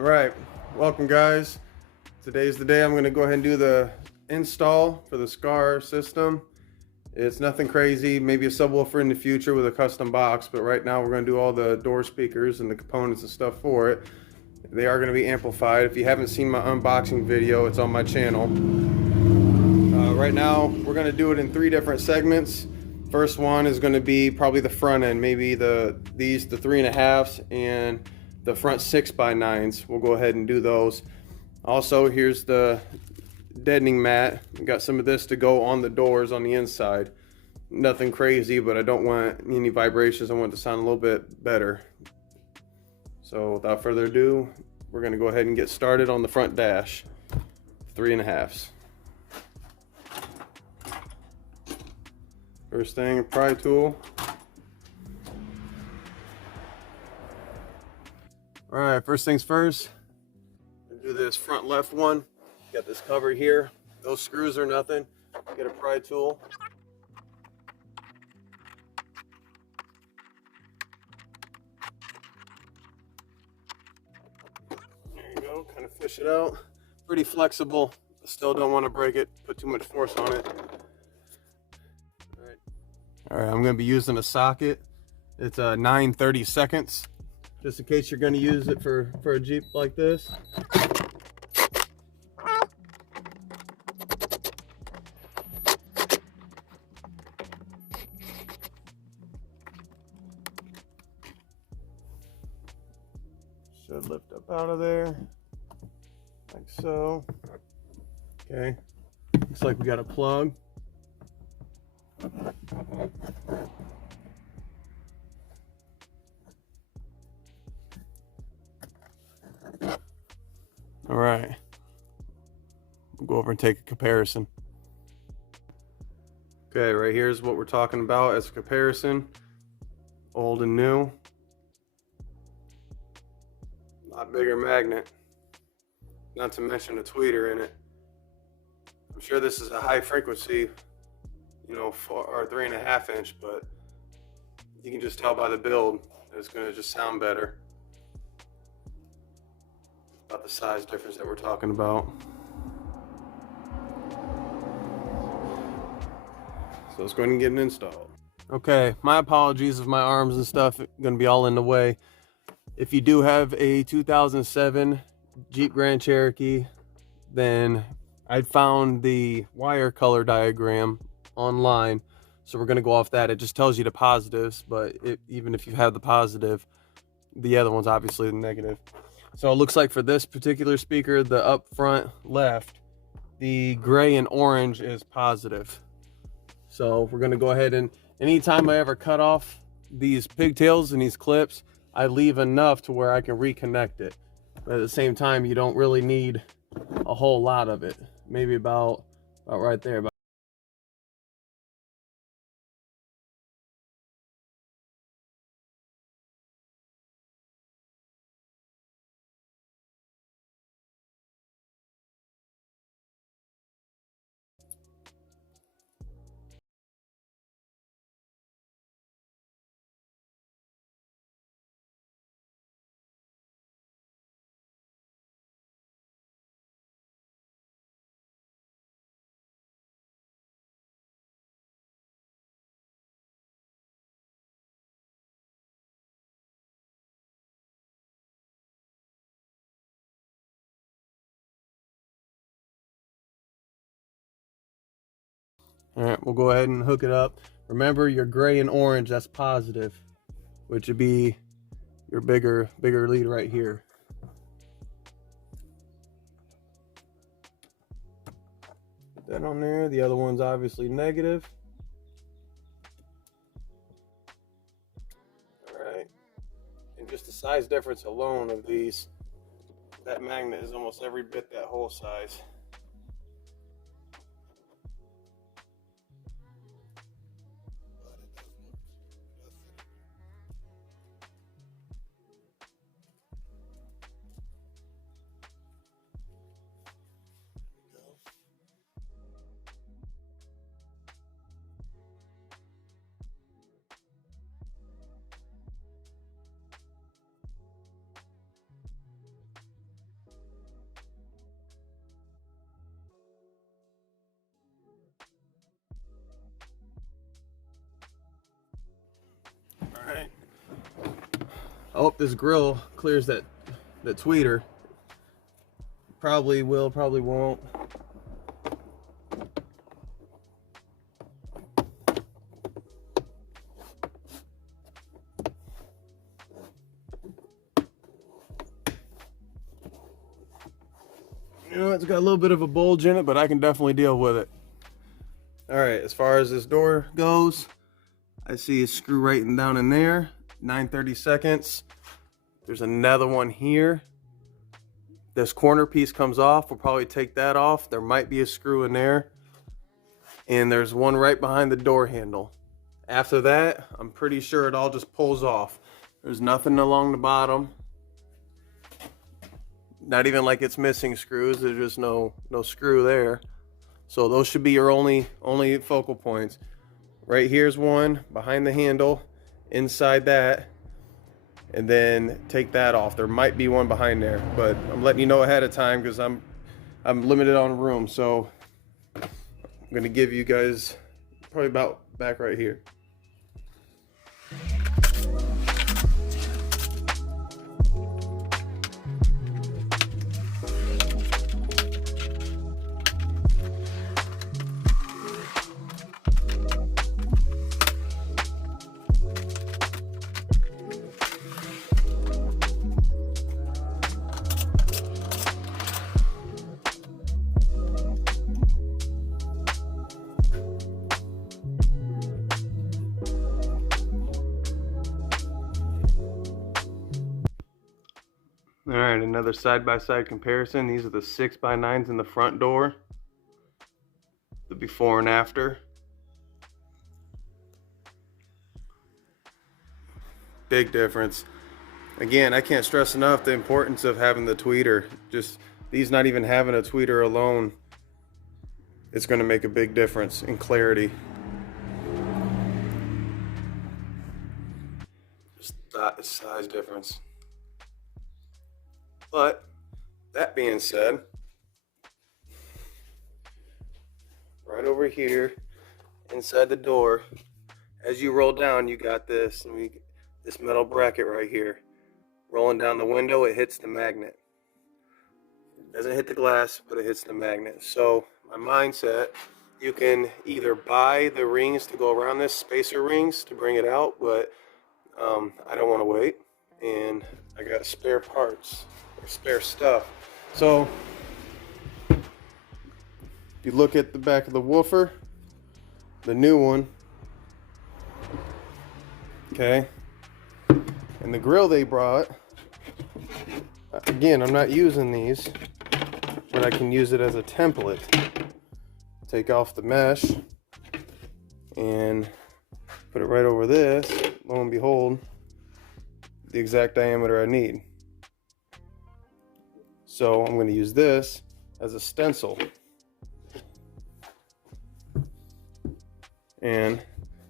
All right, welcome guys. Today's the day I'm going to go ahead and do the install for the Skar system. It's nothing crazy, maybe a subwoofer in the future with a custom box, but right now we're going to do all the door speakers and the components and stuff for it. They are going to be amplified. If you haven't seen my unboxing video, it's on my channel. Right now we're going to do it in 3 different segments. First one is going to be probably the front end, maybe the 3.5s and the front 6x9s. We'll go ahead and do those. Also, here's the deadening mat. We got some of this to go on the doors on the inside. Nothing crazy, but I don't want any vibrations. I want it to sound a little bit better. So without further ado, we're going to go ahead and get started on the front dash 3.5s. First thing, pry tool. All right, first things first, do this front left one. Got this cover here. Those screws are nothing. Get a pry tool. There you go, kind of fish it out. Pretty flexible. Still don't want to break it, put too much force on it. All right, I'm going to be using a socket. It's a 9/32, just in case you're going to use it for a Jeep like this. Should lift up out of there, like so. Okay, looks like we got a plug. All right, we'll go over and take a comparison. Okay, right here's what we're talking about as a comparison, old and new. A lot bigger magnet, not to mention a tweeter in it. I'm sure this is a high frequency, you know, or 3.5 inch, but you can just tell by the build that it's going to just sound better. About the size difference that we're talking about. So let's go ahead and get it installed. Okay, my apologies if my arms and stuff are going to be all in the way. If you do have a 2007 Jeep Grand Cherokee, then I found the wire color diagram online, so we're going to go off that. It just tells you the positives, but even if you have the positive, the other one's obviously the negative. So it looks like for this particular speaker, the up front left, the gray and orange is positive. So we're going to go ahead and anytime I ever cut off these pigtails and these clips, I leave enough to where I can reconnect it. But at the same time, you don't really need a whole lot of it. Maybe about right there. All right, we'll go ahead and hook it up. Remember, your gray and orange, that's positive, which would be your bigger lead right here. Put that on there. The other one's obviously negative. All right, and just the size difference alone of these, that magnet is almost every bit that whole size. hope this grill clears that tweeter. Probably will, probably won't. You know, it's got a little bit of a bulge in it, but I can definitely deal with it. All right, as far as this door goes, I see a screw right down in there, 9/32. There's another one here. This corner piece comes off. We'll probably take that off. There might be a screw in there. And there's one right behind the door handle. After that, I'm pretty sure it all just pulls off. There's nothing along the bottom. Not even like it's missing screws. There's just no screw there. So those should be your only focal points. Right here's one behind the handle, inside that, and then take that off. There might be one behind there, but I'm letting you know ahead of time because I'm limited on room. So I'm gonna give you guys probably about back right here. All right, another side-by-side comparison. These are the 6x9s in the front door, the before and after. Big difference. Again, I can't stress enough the importance of having the tweeter. Just these not even having a tweeter alone, it's going to make a big difference in clarity. Just that size difference. But that being said, right over here inside the door, as you roll down, you got this metal bracket right here. Rolling down the window, it hits the magnet. It doesn't hit the glass, but it hits the magnet. So my mindset, you can either buy the rings to go around this, spacer rings to bring it out, but I don't want to wait, and I got spare parts. Spare stuff. So if you look at the back of the woofer, the new one, okay, and the grill they brought, again, I'm not using these, but I can use it as a template. Take off the mesh and put it right over this. Lo and behold, the exact diameter I need. So I'm going to use this as a stencil. And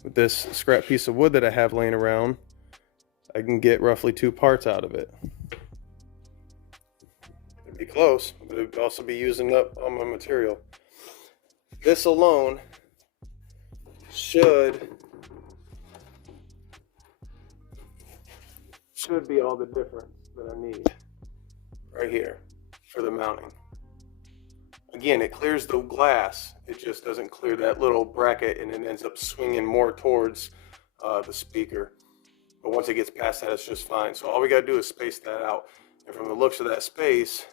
with this scrap piece of wood that I have laying around, I can get roughly 2 parts out of it. It'd be close, but it would also be using up all my material. This alone should be all the difference that I need right here for the mounting. Again, it clears the glass, it just doesn't clear that little bracket, and it ends up swinging more towards the speaker. But once it gets past that, it's just fine. So all we got to do is space that out, and from the looks of that space,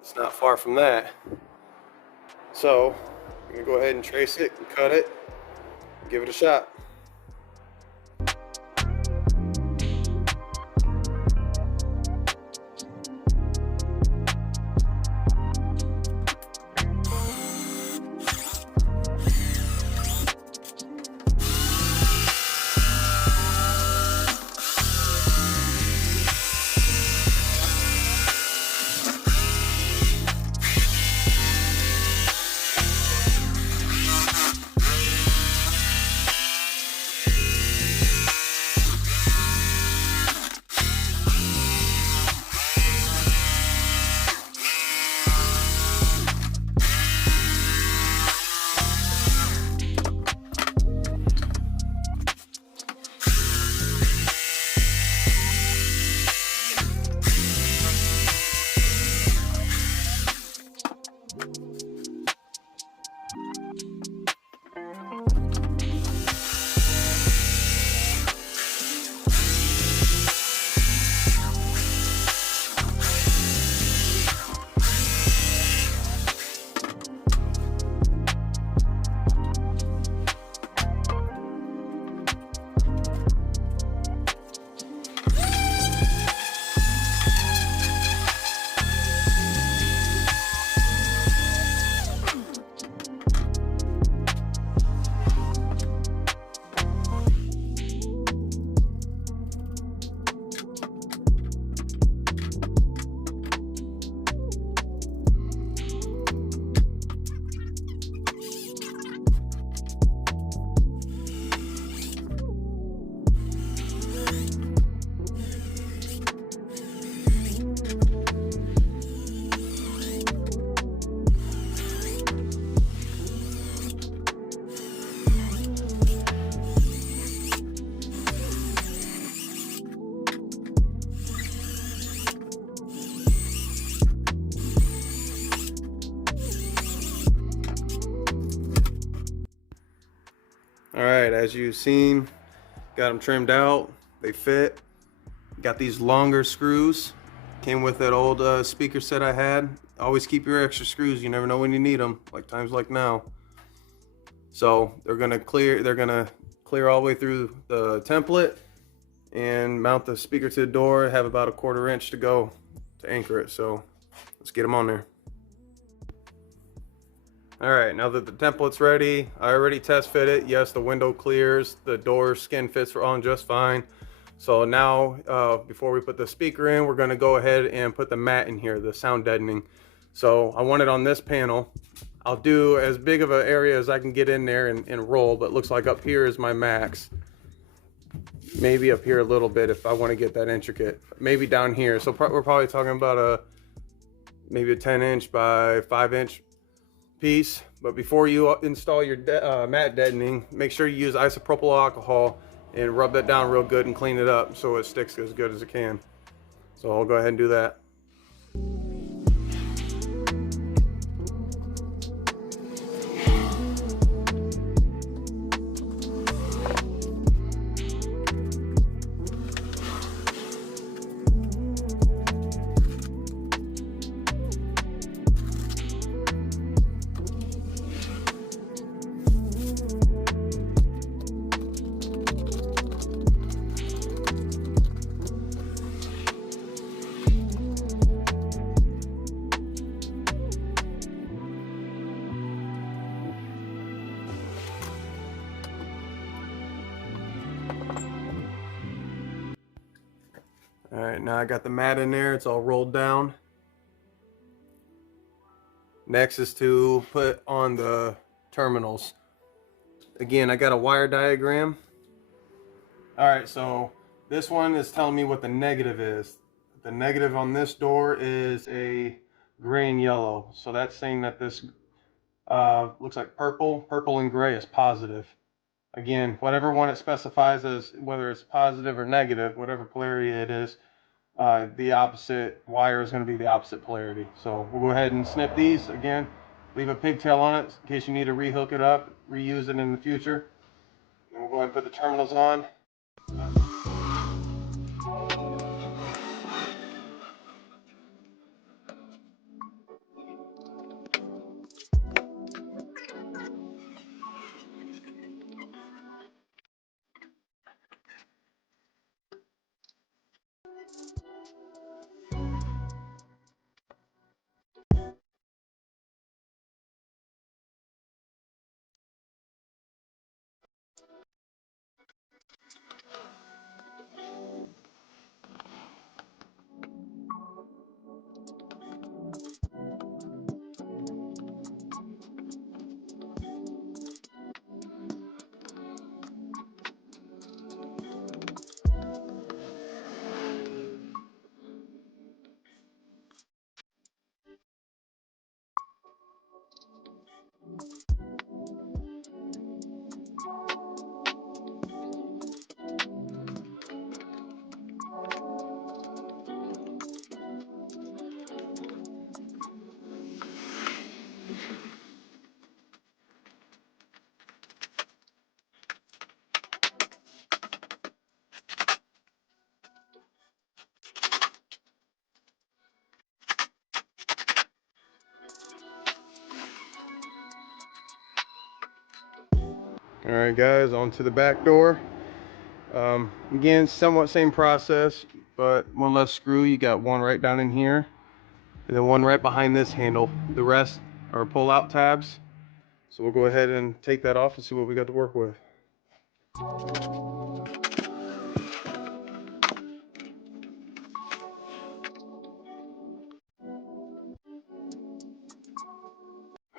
it's not far from that. So I'm gonna go ahead and trace it and cut it and give it a shot. as you've seen, got them trimmed out. They fit. Got these longer screws. Came with that old speaker set I had. Always keep your extra screws. You never know when you need them, like times like now. So they're gonna clear all the way through the template and mount the speaker to the door. Have about a 1/4 inch to go to anchor it. So let's get them on there. All right, now that the template's ready, I already test fit it. Yes, the window clears, the door skin fits on just fine. So now, before we put the speaker in, we're gonna go ahead and put the mat in here, the sound deadening. So I want it on this panel. I'll do as big of an area as I can get in there and roll, but it looks like up here is my max. Maybe up here a little bit if I want to get that intricate. Maybe down here. So we're probably talking about maybe a 10-inch by 5-inch piece. But before you install your mat deadening, make sure you use isopropyl alcohol and rub that down real good and clean it up so it sticks as good as it can. So I'll go ahead and do that. All right, now I got the mat in there. It's all rolled down. Next is to put on the terminals. Again, I got a wire diagram. All right, so this one is telling me what the negative is. The negative on this door is a gray and yellow. So that's saying that this looks like purple. Purple and gray is positive. Again, whatever one it specifies as, whether it's positive or negative, whatever polarity it is, the opposite wire is going to be the opposite polarity. So we'll go ahead and snip these. Again, leave a pigtail on it in case you need to rehook it up, reuse it in the future. And we'll go ahead and put the terminals on. All right, guys, on to the back door. Again, somewhat same process, but one less screw. You got one right down in here, and then one right behind this handle. The rest are pull-out tabs. So we'll go ahead and take that off and see what we got to work with. All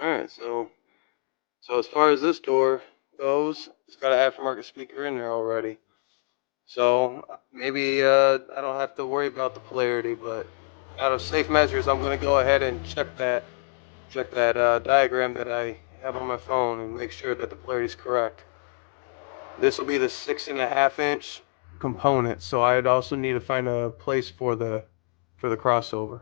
right, so as far as this door goes, it's got an aftermarket speaker in there already. So maybe I don't have to worry about the polarity, but out of safe measures, I'm going to go ahead and check that diagram that I have on my phone and make sure that the polarity is correct. This will be the 6.5-inch component, so I'd also need to find a place for the crossover.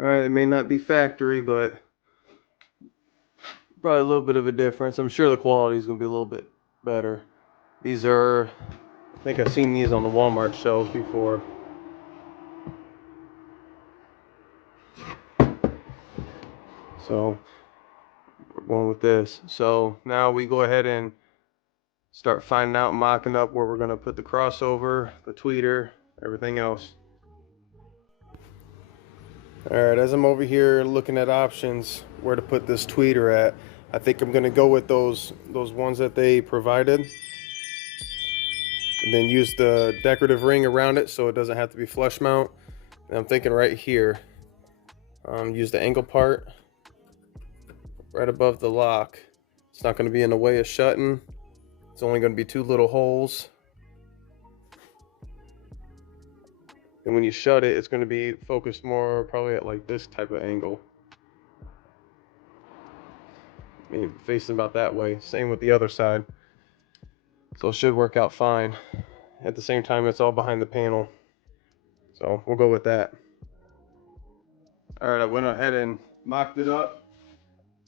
All right, it may not be factory, but probably a little bit of a difference. I'm sure the quality is gonna be a little bit better. These are, I think I've seen these on the Walmart shelves before. So we're going with this. So now we go ahead and start finding out, mocking up where we're gonna put the crossover, the tweeter, everything else. All right, as I'm over here looking at options where to put this tweeter at, I think I'm gonna go with those ones that they provided, and then use the decorative ring around it so it doesn't have to be flush mount. And I'm thinking right here, use the angle part right above the lock. It's not gonna be in the way of shutting. It's only gonna be 2 little holes. And when you shut it, it's going to be focused more probably at like this type of angle. Maybe facing about that way. Same with the other side. So it should work out fine. At the same time, it's all behind the panel. So we'll go with that. All right, I went ahead and mocked it up.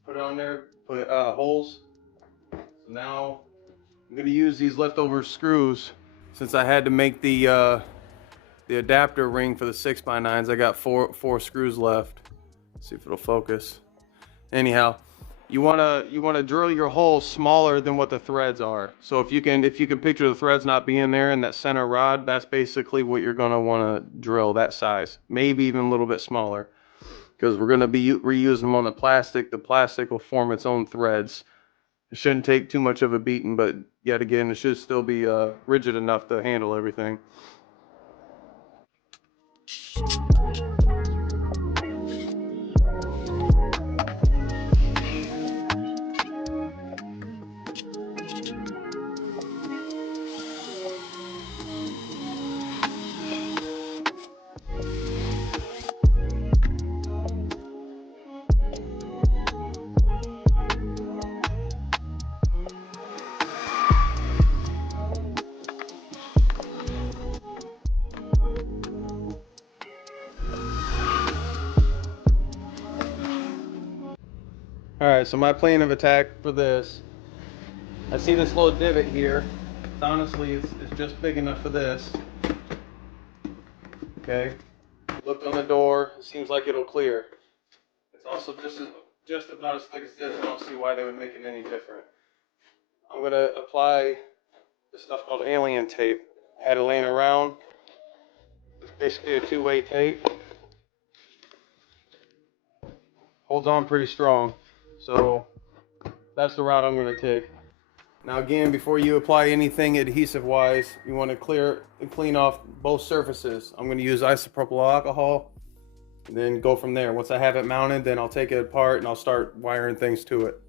Put it on there, put holes. So now I'm going to use these leftover screws. Since I had to make the adapter ring for the 6x9s, I got four screws left. Let's see if it'll focus. Anyhow, you wanna drill your hole smaller than what the threads are. So if you can picture the threads not being there in that center rod, that's basically what you're gonna wanna drill, that size. Maybe even a little bit smaller, because we're gonna be reusing them on the plastic. The plastic will form its own threads. It shouldn't take too much of a beating, but yet again, it should still be rigid enough to handle everything. Alright, so my plan of attack for this, I see this little divot here. Honestly, it's just big enough for this. Okay, looked on the door, it seems like it'll clear. It's also just about as thick as this. I don't see why they would make it any different. I'm going to apply this stuff called alien tape. I had it laying around. It's basically a two-way tape. Holds on pretty strong. So that's the route I'm going to take. Now again, before you apply anything adhesive-wise, you want to clear and clean off both surfaces. I'm going to use isopropyl alcohol, and then go from there. Once I have it mounted, then I'll take it apart and I'll start wiring things to it.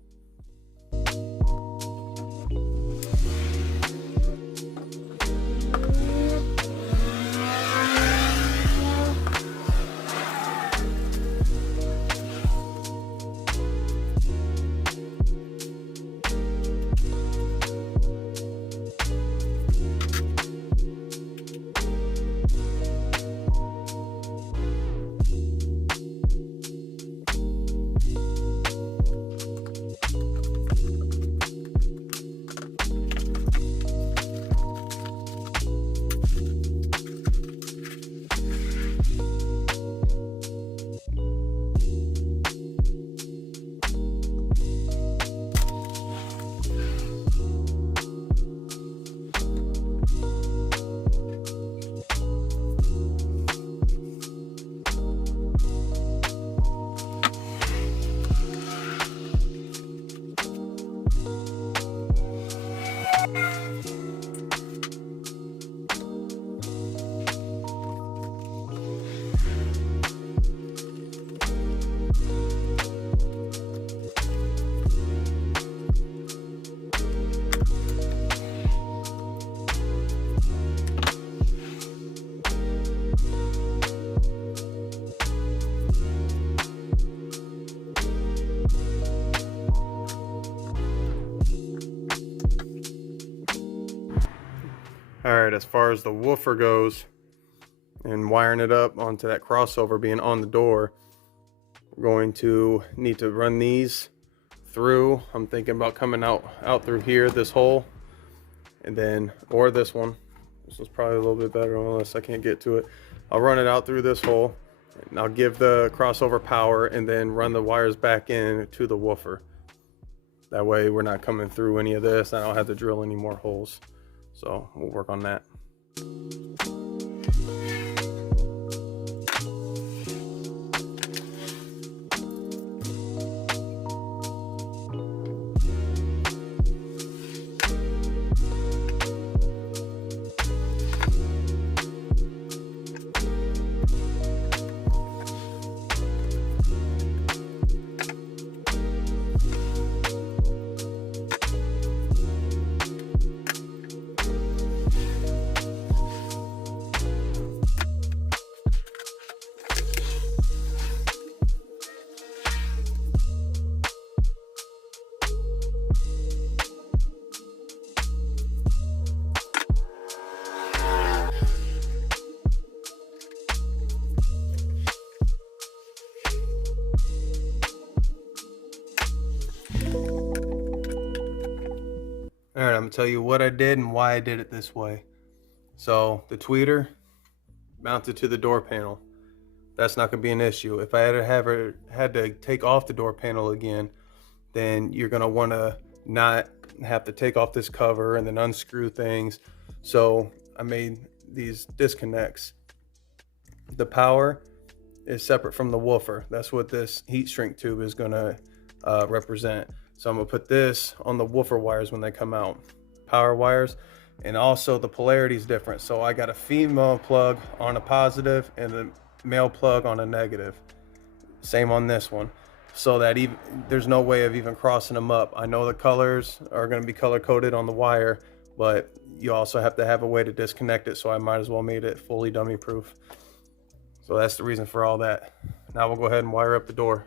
Alright, as far as the woofer goes and wiring it up onto that crossover being on the door, We're going to need to run these through. I'm thinking about coming out through here, this hole, and then, or this one. This one's probably a little bit better unless I can't get to it. I'll run it out through this hole, and I'll give the crossover power and then run the wires back in to the woofer. That way we're not coming through any of this. I don't have to drill any more holes. So we'll work on that. All right, I'm gonna tell you what I did and why I did it this way. So the tweeter mounted to the door panel. That's not gonna be an issue. If I had to take off the door panel again, then you're gonna wanna not have to take off this cover and then unscrew things. So I made these disconnects. The power is separate from the woofer. That's what this heat shrink tube is gonna represent. So I'm gonna put this on the woofer wires when they come out, power wires, and also the polarity is different. So I got a female plug on a positive and a male plug on a negative. Same on this one. So that there's no way of even crossing them up. I know the colors are gonna be color coded on the wire, but you also have to have a way to disconnect it. So I might as well made it fully dummy proof. So that's the reason for all that. Now we'll go ahead and wire up the door.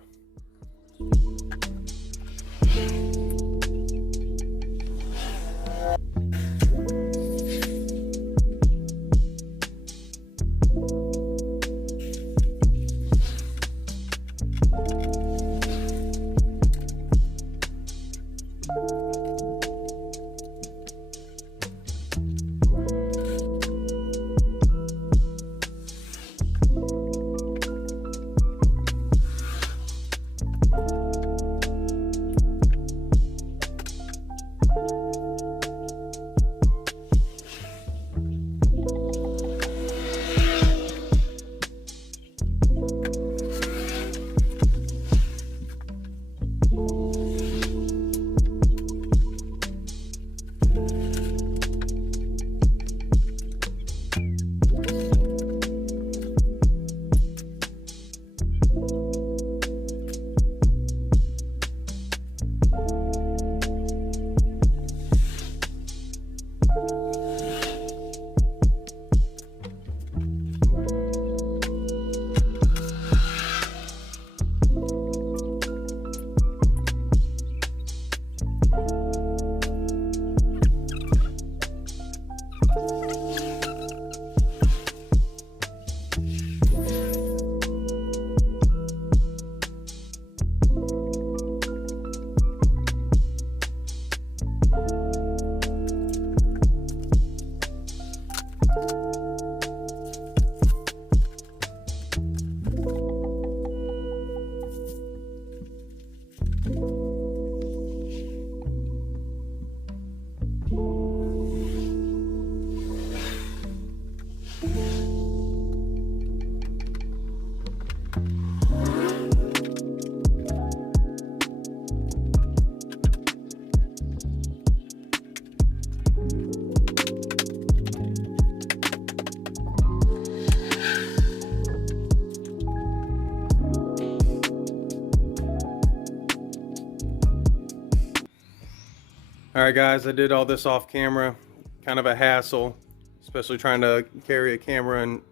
All right, guys, I did all this off camera. Kind of a hassle, especially trying to carry a camera and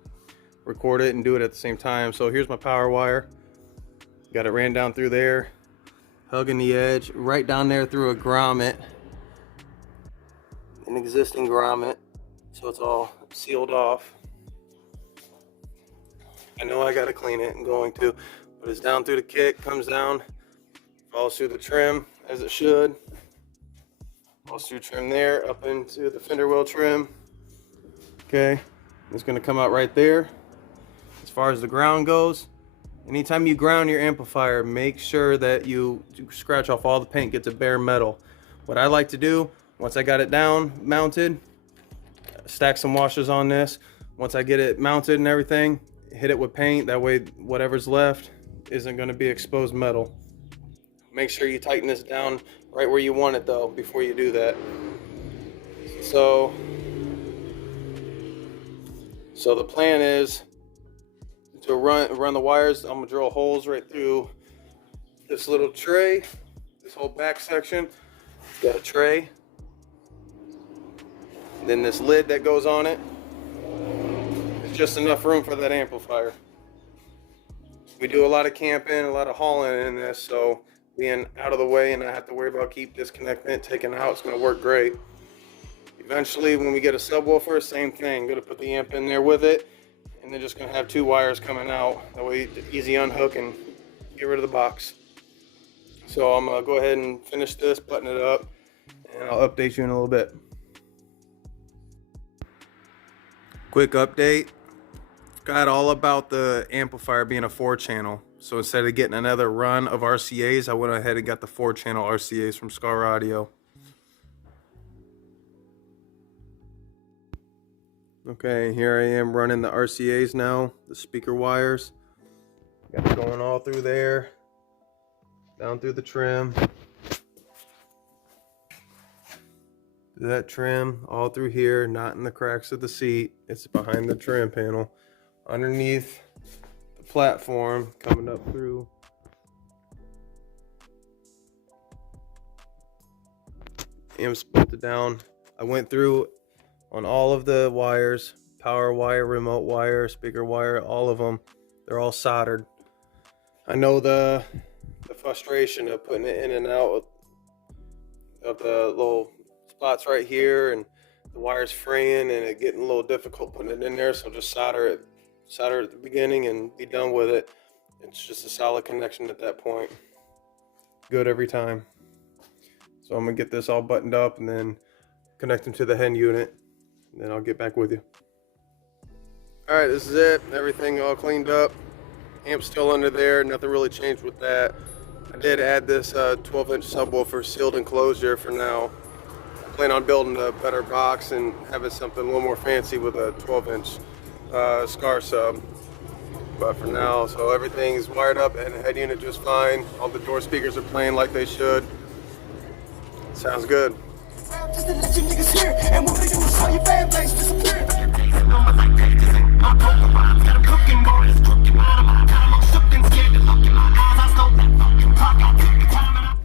record it and do it at the same time. So here's my power wire. Got it ran down through there, hugging the edge, right down there through a grommet, an existing grommet. So it's all sealed off. I know I gotta clean it, I'm going to, But it's down through the kit, comes down, follows through the trim as it should. Follows through trim there, up into the fender well trim. Okay, it's gonna come out right there. As far as the ground goes, anytime you ground your amplifier, make sure that you scratch off all the paint, get to bare metal. What I like to do, once I got it down, mounted, stack some washers on this. Once I get it mounted and everything, hit it with paint. That way, whatever's left isn't gonna be exposed metal. Make sure you tighten this down right where you want it though, before you do that. So the plan is to run the wires. I'm gonna drill holes right through this little tray, this whole back section. Got a tray, then this lid that goes on it. It's just enough room for that amplifier. We do a lot of camping, a lot of hauling in this, so being out of the way and not have to worry about keep disconnecting it, taking it out, it's gonna work great. Eventually, when we get a subwoofer, same thing. Gonna put the amp in there with it, and then just gonna have 2 wires coming out. That way, easy unhook and get rid of the box. So I'm gonna go ahead and finish this, button it up, and I'll update you in a little bit. Quick update. Forgot all about the amplifier being a 4-channel. So instead of getting another run of RCAs, I went ahead and got the 4-channel RCAs from Skaraudio. Okay, here I am running the RCAs now, the speaker wires. Got it going all through there, down through the trim. Through that trim, all through here, not in the cracks of the seat. It's behind the trim panel. Underneath the platform, coming up through. Amps bolted down. I went through on all of the wires, power wire, remote wire, speaker wire, all of them. They're all soldered. I know the frustration of putting it in and out of the little spots right here, and the wires fraying and it getting a little difficult putting it in there, so just solder it at the beginning and be done with it. It's just a solid connection at that point. Good every time. So I'm gonna get this all buttoned up and then connect them to the head unit, and then I'll get back with you. All right, this is it. Everything all cleaned up. Amp's still under there. Nothing really changed with that. I did add this 12-inch subwoofer sealed enclosure for now. I plan on building a better box and having something a little more fancy with a 12-inch Skar sub. But for now, so everything's wired up and the head unit just fine. All the door speakers are playing like they should. Sounds good. Just to let you niggas hear, and what we do is show your fan base disappear.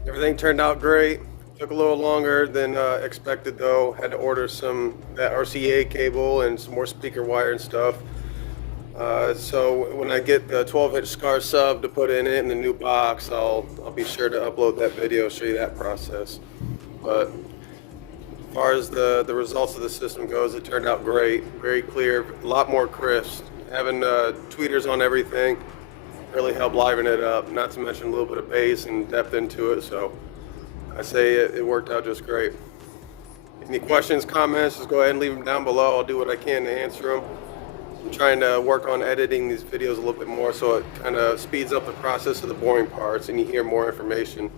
Everything turned out great. Took a little longer than expected though. Had to order that RCA cable and some more speaker wire and stuff. So when I get the 12-inch Skar sub to put in it in the new box, I'll be sure to upload that video, show you that process. But as far as the results of the system goes, it turned out great, very clear, a lot more crisp. Having tweeters on everything really helped liven it up, not to mention a little bit of bass and depth into it, so I say it worked out just great. Any questions, comments, just go ahead and leave them down below. I'll do what I can to answer them. I'm trying to work on editing these videos a little bit more so it kind of speeds up the process of the boring parts and you hear more information.